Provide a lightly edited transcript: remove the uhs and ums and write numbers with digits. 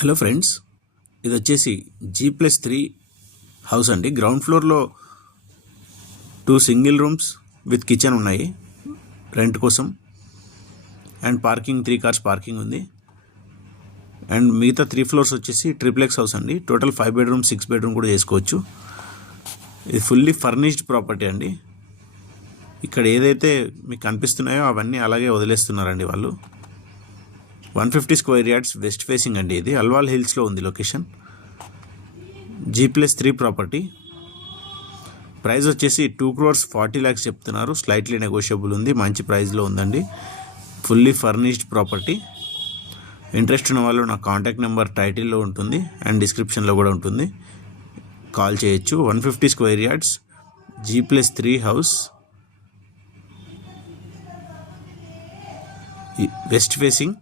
Hello friends, ఇది వచ్చేసి G+3 house అండి. గ్రౌండ్ ఫ్లోర్లో 2 సింగిల్ రూమ్స్ విత్ కిచెన్ ఉన్నాయి రెంట్ కోసం. అండ్ పార్కింగ్ 3 కార్స్ పార్కింగ్ ఉంది. అండ్ మిగతా 3 ఫ్లోర్స్ వచ్చేసి ట్రిప్లెక్స్ హౌస్ అండి. టోటల్ 5 బెడ్రూమ్ 6 బెడ్రూమ్ కూడా చేసుకోవచ్చు. ఇది ఫుల్లీ ఫర్నిష్డ్ ప్రాపర్టీ అండి. ఇక్కడ ఏదైతే మీకు కనిపిస్తున్నాయో అవన్నీ అలాగే వదిలేస్తున్నారండి వాళ్ళు. 150 స్క్వేర్ యార్డ్స్ వెస్ట్ ఫేసింగ్ అండి. ఇది అల్వాల్ హిల్స్లో ఉంది లొకేషన్. G+3 property. ప్రైస్ వచ్చేసి 2,40 lakhs చెప్తున్నారు. స్లైట్లీ నెగోషియబుల్ ఉంది. మంచి ప్రైస్లో ఉందండి. Fully furnished property. ఇంట్రెస్ట్ ఉన్న వాళ్ళు నా కాంటాక్ట్ నెంబర్ టైటిల్లో ఉంటుంది అండ్ డిస్క్రిప్షన్లో కూడా ఉంటుంది. కాల్ చేయొచ్చు. 150 square yards G+3 house, west facing.